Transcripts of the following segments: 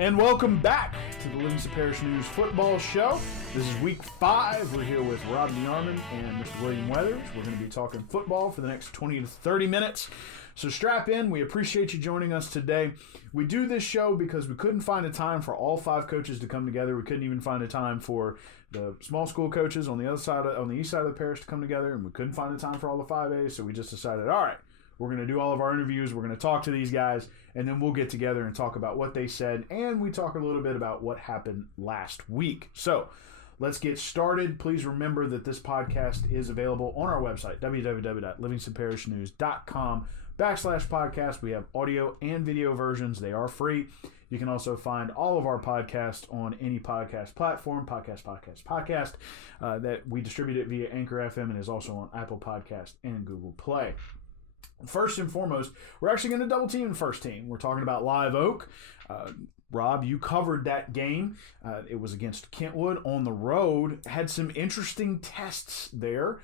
And welcome back to the Livingston Parish News Football Show. This is week 5. We're here with Rob DeArmond and Mr. William Weathers. We're going to be talking football for the next 20 to 30 minutes. So strap in. We appreciate you joining us today. We do this show because we couldn't find a time for all 5 coaches to come together. We couldn't even find a time for the small school coaches on the east side of the parish to come together, and we couldn't find a time for all the 5As. So we just decided, all right, we're going to do all of our interviews. We're going to talk to these guys, and then we'll get together and talk about what they said, and we talk a little bit about what happened last week. So let's get started. Please remember that this podcast is available on our website, www.livingstonparishnews.com/podcast. We have audio and video versions. They are free. You can also find all of our podcasts on any podcast platform, podcast, that we distribute it via Anchor FM and is also on Apple Podcast and Google Play. First and foremost, we're actually going to double team the first team. We're talking about Live Oak. Rob, you covered that game. It was against Kentwood on the road. Had some interesting tests there.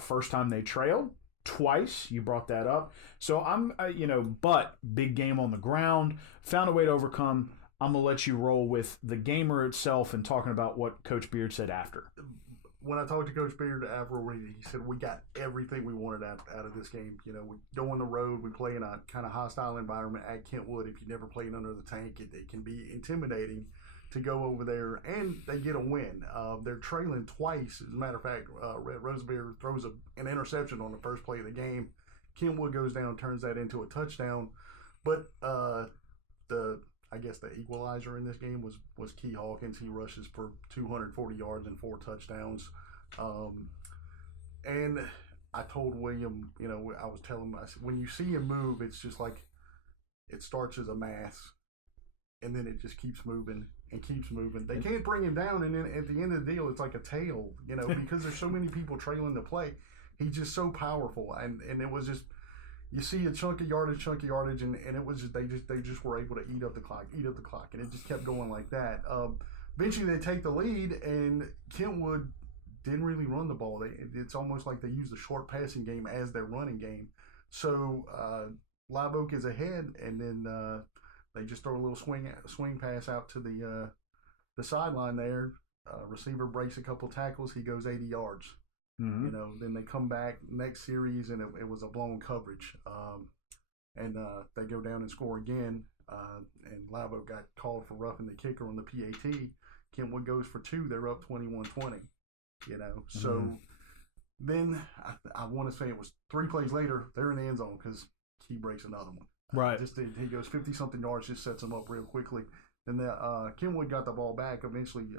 First time they trailed. Twice. You brought that up. So but big game on the ground. Found a way to overcome. I'm going to let you roll with the gamer itself and talking about what Coach Beard said after. When I talked to Coach Beard after, he said we got everything we wanted out of this game. You know, we go on the road, we play in a kind of hostile environment at Kentwood. If you never played under the tank, it can be intimidating to go over there, and they get a win. They're trailing twice. As a matter of fact, Red Rosebeard throws an interception on the first play of the game. Kentwood goes down, turns that into a touchdown. But I guess the equalizer in this game was Key Hawkins. He rushes for 240 yards and 4 touchdowns. And I told William, I was telling him, I said, when you see him move, it's just like it starts as a mass, and then it just keeps moving and keeps moving. They can't bring him down, and then at the end of the deal, it's like a tail, because there's so many people trailing the play. He's just so powerful, and it was just. You see a chunk of yardage, and it was just they just were able to eat up the clock, and it just kept going like that. Eventually, they take the lead, and Kentwood didn't really run the ball. It's almost like they use the short passing game as their running game. So Live Oak is ahead, and then they just throw a little swing pass out to the sideline there. Receiver breaks a couple tackles. He goes 80 yards. Mm-hmm. Then they come back next series, and it was a blown coverage. And they go down and score again. And Live Oak got called for roughing the kicker on the PAT. Kentwood goes for 2. They're up 21-20. So then I want to say it was 3 plays later, they're in the end zone because Key breaks another one. Right. He goes 50-something yards, just sets them up real quickly. Then Kentwood got the ball back. Eventually,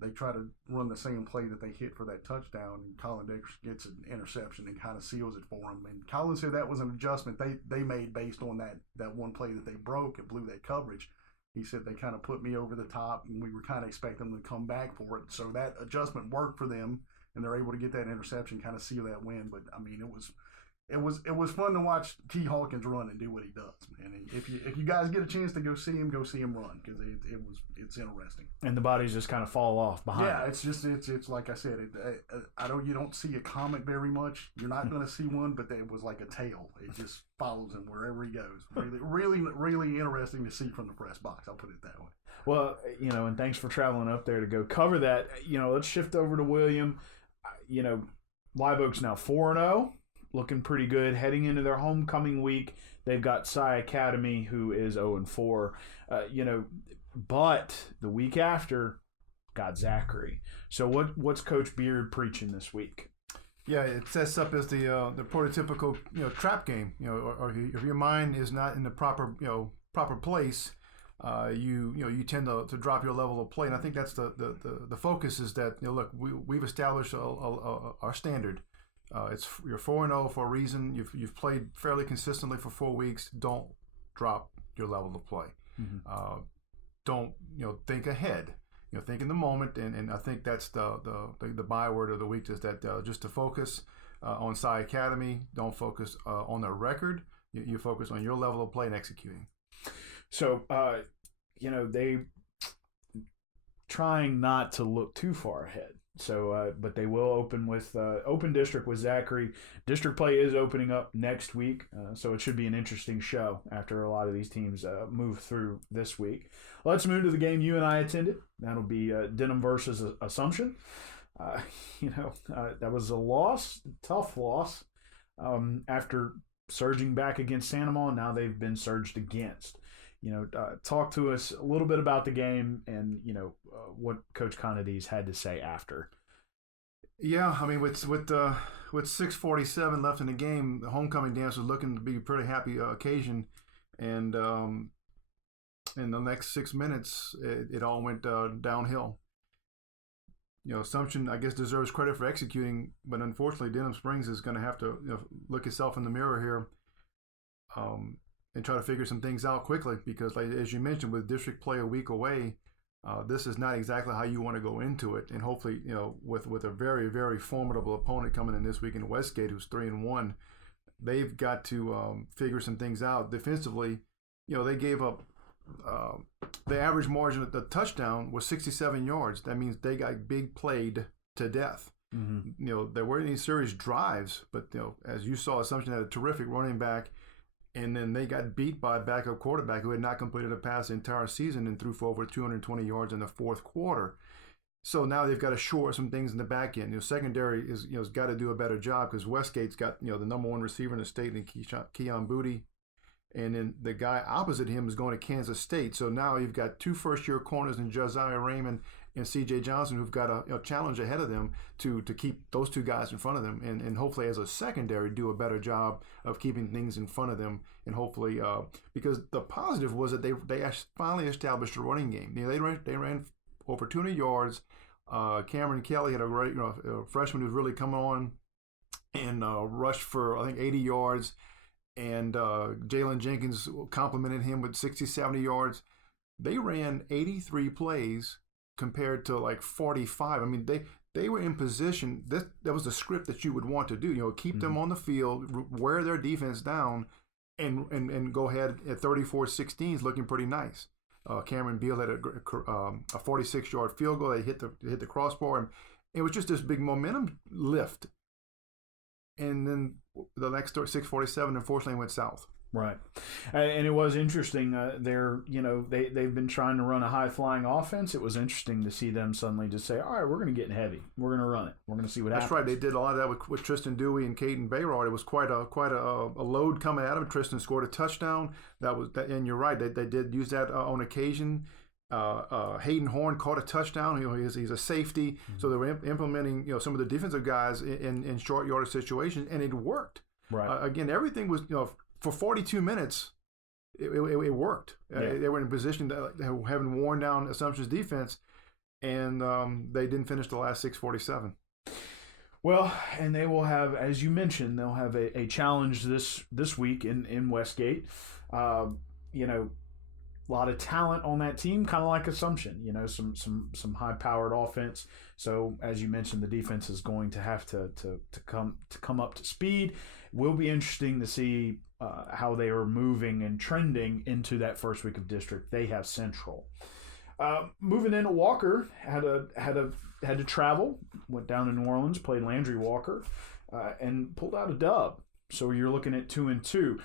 they try to run the same play that they hit for that touchdown, and Colin Deckers gets an interception and kind of seals it for him. And Colin said that was an adjustment they made based on that one play that they broke and blew that coverage. He said they kind of put me over the top, and we were kind of expecting them to come back for it. So that adjustment worked for them, and they're able to get that interception, kind of seal that win. But I mean, it was fun to watch Key Hawkins run and do what he does, man. And if you guys get a chance to go see him run, because it's interesting. And the bodies just kind of fall off behind. Yeah, it's like I said, you don't see a comet very much. You're not going to see one, but it was like a tail. It just follows him wherever he goes. Really, really interesting to see from the press box. I'll put it that way. Well, and thanks for traveling up there to go cover that. Let's shift over to William. Live Oak's now 4-0. Looking pretty good. Heading into their homecoming week, they've got SCI Academy, who is 0-4. But the week after, got Zachary. So what's Coach Beard preaching this week? Yeah, it sets up as the prototypical trap game. Or if your mind is not in the proper place, you tend to drop your level of play. And I think that's the focus is that look, we've established our standard. You're 4-0 for a reason. You've played fairly consistently for 4 weeks. Don't drop your level of play. Mm-hmm. Don't think ahead. Think in the moment, and I think that's the byword of the week is that just to focus on SCI Academy. Don't focus on their record. You focus on your level of play and executing. So they trying not to look too far ahead. So, but they will open with open district with Zachary. District play is opening up next week, so it should be an interesting show after a lot of these teams move through this week. Let's move to the game you and I attended. That'll be Denham versus Assumption. That was a loss, tough loss, after surging back against Sanoma, and now they've been surged against. Talk to us a little bit about the game and, what Coach Conadi's had to say after. Yeah, I mean, with 6:47 left in the game, the homecoming dance was looking to be a pretty happy occasion. And in the next 6 minutes, it all went downhill. Assumption, I guess, deserves credit for executing, but unfortunately, Denham Springs is going to have to look itself in the mirror here and try to figure some things out quickly because, like, as you mentioned, with district play a week away, this is not exactly how you want to go into it. And hopefully, with a very, very formidable opponent coming in this week in Westgate, who's 3-1, they've got to figure some things out defensively. They gave up. The average margin of the touchdown was 67 yards. That means they got big played to death. Mm-hmm. There weren't any serious drives, but as you saw, Assumption had a terrific running back, and then they got beat by a backup quarterback who had not completed a pass the entire season and threw for over 220 yards in the fourth quarter. So now they've got to shore some things in the back end. Secondary is has got to do a better job because Westgate's got the number one receiver in the state in Keon Booty. And then the guy opposite him is going to Kansas State. So now you've got two first-year corners in Josiah Raymond and C.J. Johnson who've got a challenge ahead of them to keep those two guys in front of them and hopefully as a secondary do a better job of keeping things in front of them. And hopefully because the positive was that they finally established a running game. They ran over 200 yards. Cameron Kelly had a great a freshman who's really come on and rushed for, I think, 80 yards. And Jalen Jenkins complimented him with 60, 70 yards. They ran 83 plays compared to like 45. I mean, they were in position. That was the script that you would want to do. Keep them on the field, wear their defense down, and go ahead at 34-16 is looking pretty nice. Cameron Beal had a 46-yard field goal. They hit the crossbar, and it was just this big momentum lift. And then the next 6:47, unfortunately, went south. Right, and it was interesting. They've been trying to run a high flying offense. It was interesting to see them suddenly just say, "All right, we're going to get heavy. We're going to run it. We're going to see what happens." That's right. They did a lot of that with Tristan Dewey and Caden Bayrod. It was quite a load coming at him. Tristan scored a touchdown. And you're right. They did use that on occasion. Hayden Horn caught a touchdown. He's a safety, so they were implementing some of the defensive guys in short yardage situations, and it worked. Right. Again, everything was for 42 minutes. It worked. Yeah. They were in a position that having worn down Assumption's defense, and they didn't finish the last 6:47. Well, and they will have, as you mentioned, they'll have a challenge this week in Westgate. A lot of talent on that team, kind of like Assumption, some high-powered offense. So, as you mentioned, the defense is going to have to come up to speed. Will be interesting to see how they are moving and trending into that first week of district. They have Central. Moving into Walker, had to travel, went down to New Orleans, played Landry Walker, and pulled out a dub. So you're looking at 2-2.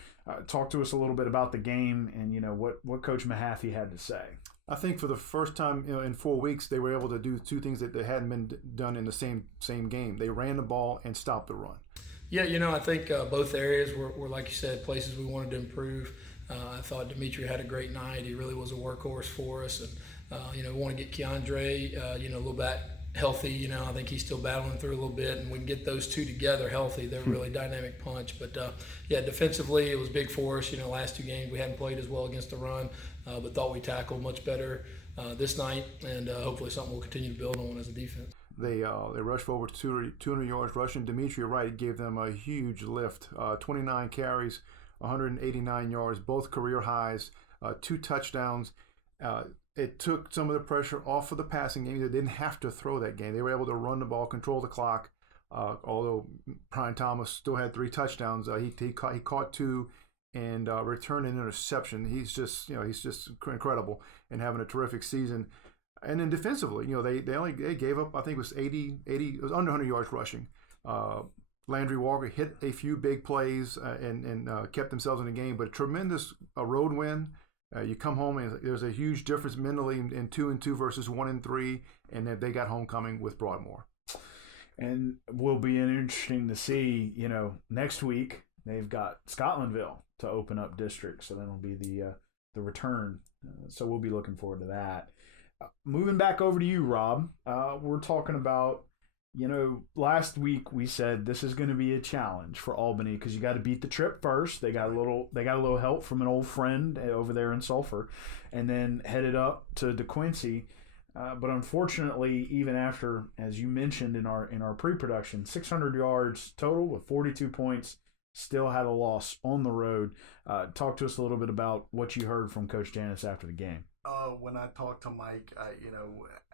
Talk to us a little bit about the game and what Coach McHugh had to say. I think for the first time in 4 weeks, they were able to do two things that they hadn't been done in the same game. They ran the ball and stopped the run. Yeah, I think both areas were, like you said, places we wanted to improve. I thought Dimitri had a great night. He really was a workhorse for us. And, we want to get Keandre, a little bit healthy. I think he's still battling through a little bit, and we can get those two together healthy. They're a really dynamic punch. But, defensively, it was big for us. Last two games we hadn't played as well against the run, but thought we tackled much better this night, and hopefully something we'll continue to build on as a defense. They rushed for over 200 yards rushing. Dimitri Wright gave them a huge lift. 29 carries, 189 yards, both career highs, 2 touchdowns. It took some of the pressure off of the passing game. They didn't have to throw that game. They were able to run the ball, control the clock. Although Brian Thomas still had 3 touchdowns, he caught 2 and returned an interception. He's just incredible and having a terrific season. And then defensively, they gave up, I think it was 80, it was under 100 yards rushing. Landry Walker hit a few big plays and kept themselves in the game, but a tremendous road win. You come home and there's a huge difference mentally in 2-2 versus 1-3, and then they got homecoming with Broadmoor. And will be interesting to see. Next week they've got Scotlandville to open up district, so that'll be the return. So we'll be looking forward to that. Moving back over to you, Rob. We're talking about. Last week we said this is going to be a challenge for Albany because you got to beat the trip first. They got a little help from an old friend over there in Sulphur, and then headed up to DeQuincy. But unfortunately, even after, as you mentioned in our pre-production, 600 yards total with 42 points, still had a loss on the road. Talk to us a little bit about what you heard from Coach Janis after the game. When I talked to Mike,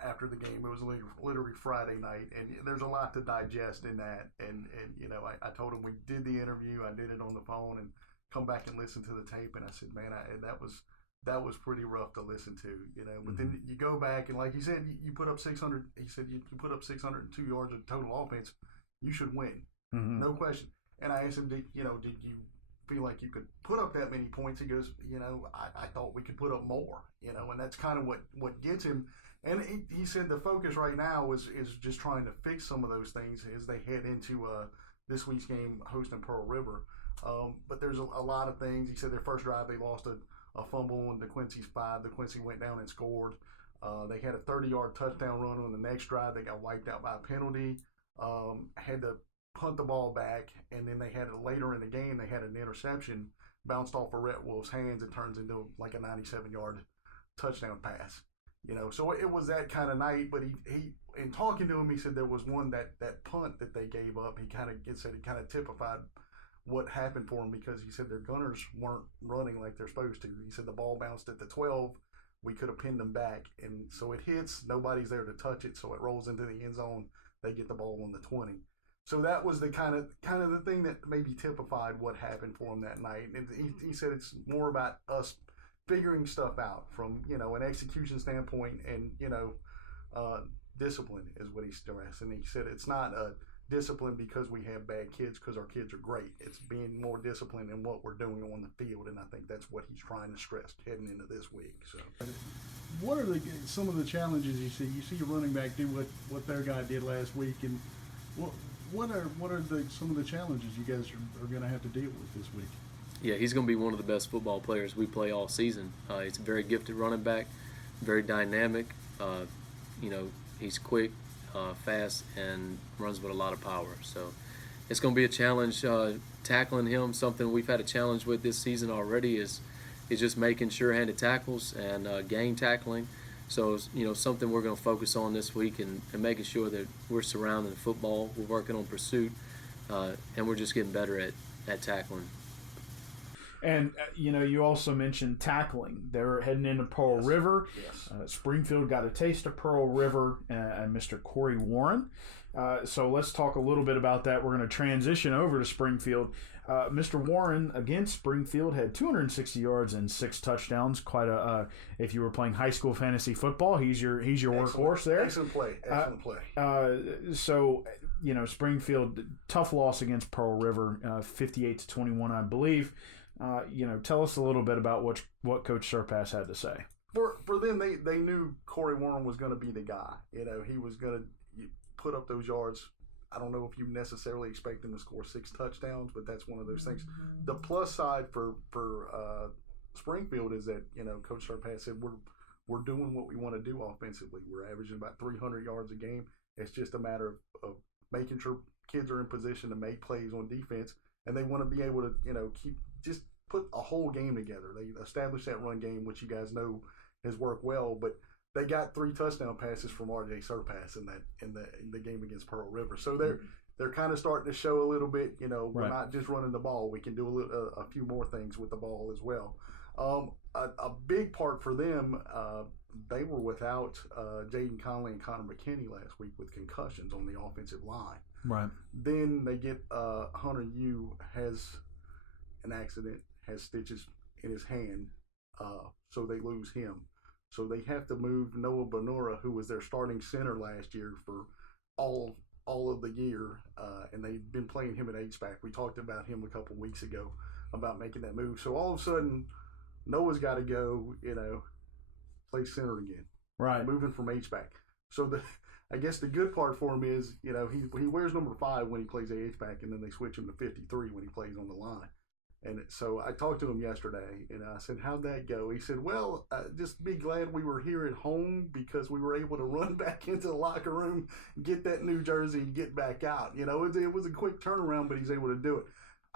after the game, it was literally Friday night, and there's a lot to digest in that. And I told him we did the interview, I did it on the phone, and come back and listen to the tape. And I said, man, that was pretty rough to listen to, But then you go back and, like you said, you put up 600. He said you put up 602 yards of total offense. You should win, no question. And I asked him, did you feel like you could put up that many points? He goes, I thought we could put up more, and that's kind of what gets him. And he said the focus right now is just trying to fix some of those things as they head into this week's game hosting Pearl River. But there's a lot of things. He said their first drive they lost a fumble on DeQuincy's 5. DeQuincy went down and scored. They had a 30-yard touchdown run on the next drive. They got wiped out by a penalty. Had to punt the ball back, and then they had it later in the game. They had an interception bounced off of Rhett Wolf's hands. It turns into like a 97-yard touchdown pass. So it was that kind of night. But he in talking to him, he said there was one that punt that they gave up. He kind of typified what happened for him because he said their gunners weren't running like they're supposed to. He said the ball bounced at the 12. We could have pinned them back, and so it hits. Nobody's there to touch it, so it rolls into the end zone. They get the ball on the 20. So that was the kind of the thing that maybe typified what happened for him that night. And he said it's more about us figuring stuff out from an execution standpoint and discipline is what he stressed. And he said it's not a discipline because we have bad kids, because our kids are great. It's being more disciplined in what we're doing on the field, and I think that's what he's trying to stress heading into this week. So, what are some of the challenges you see? You see your running back do what their guy did last week, and what are some of the challenges you guys are going to have to deal with this week? Yeah, he's going to be one of the best football players we play all season. He's a very gifted running back, very dynamic. He's quick, fast, and runs with a lot of power. So it's going to be a challenge tackling him. Something we've had a challenge with this season already is just making sure-handed tackles and game tackling. So, something we're going to focus on this week and making sure that we're surrounding the football, we're working on pursuit, and we're just getting better at tackling. And, you also mentioned tackling. They're heading into Pearl River. Yes. Springfield got a taste of Pearl River and Mr. Corey Warren. So let's talk a little bit about that. We're going to transition over to Springfield. Mr. Warren against Springfield had 260 yards and 6 touchdowns. Quite a if you were playing high school fantasy football, he's your workhorse there. Excellent play. So Springfield, tough loss against Pearl River, 58-21, I believe. Tell us a little bit about what Coach Surpass had to say. For them, they knew Corey Warren was going to be the guy. He was going to put up those yards. I don't know if you necessarily expect him to score 6 touchdowns, but that's one of those things. The plus side for Springfield is that Coach Surpass said we're doing what we want to do offensively. We're averaging about 300 yards a game. It's just a matter of making sure kids are in position to make plays on defense, and they want to be able to just put a whole game together. They established that run game, which you guys know has worked well, but they got 3 touchdown passes from R.J. Surpass in the game against Pearl River. So they're kind of starting to show a little bit. We're not just running the ball. We can do a few more things with the ball as well. A big part for them, they were without Jaden Conley and Connor McKinney last week with concussions on the offensive line. Right. Then they get Hunter Yu has an accident, has stitches in his hand, so they lose him. So they have to move Noah Bonora, who was their starting center last year for all of the year, and they've been playing him at H-back. We talked about him a couple weeks ago about making that move. So all of a sudden, Noah's got to go, play center again. Right. Moving from H-back. So I guess the good part for him is, he wears number 5 when he plays H-back, and then they switch him to 53 when he plays on the line. And so I talked to him yesterday, and I said, "How'd that go?" He said, "Well, just be glad we were here at home because we were able to run back into the locker room, get that new jersey, and get back out. It was a quick turnaround, but he's able to do it.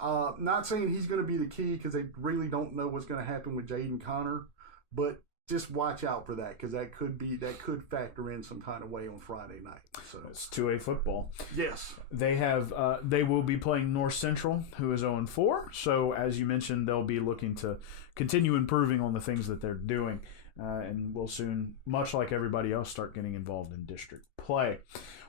Not saying he's going to be the key because they really don't know what's going to happen with Jaden Connor, but just watch out for that because that could factor in some kind of way on Friday night." So it's 2A football. Yes, they will be playing North Central, who is 0-4. So as you mentioned, they'll be looking to continue improving on the things that they're doing, and will soon, much like everybody else, start getting involved in district play.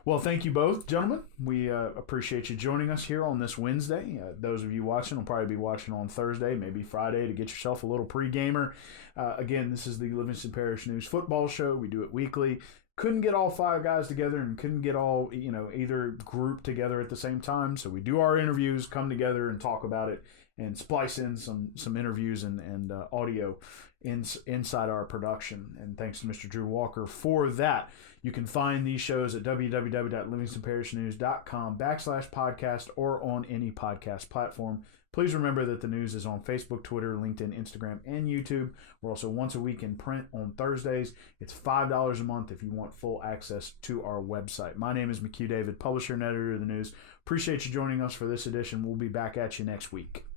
Well, thank you both, gentlemen. We appreciate you joining us here on this Wednesday. Those of you watching will probably be watching on Thursday, maybe Friday, to get yourself a little pre-gamer. Again, this is the Livingston Parish News Football Show. We do it weekly. Couldn't get all 5 guys together and couldn't get all, either group together at the same time. So we do our interviews, come together and talk about it, and splice in some interviews and audio inside our production. And thanks to Mr. Drew Walker for that. You can find these shows at www.livingstonparishnews.com/podcast or on any podcast platform. Please remember that the news is on Facebook, Twitter, LinkedIn, Instagram, and YouTube. We're also once a week in print on Thursdays. It's $5 a month if you want full access to our website. My name is McHugh David, publisher and editor of the news. Appreciate you joining us for this edition. We'll be back at you next week.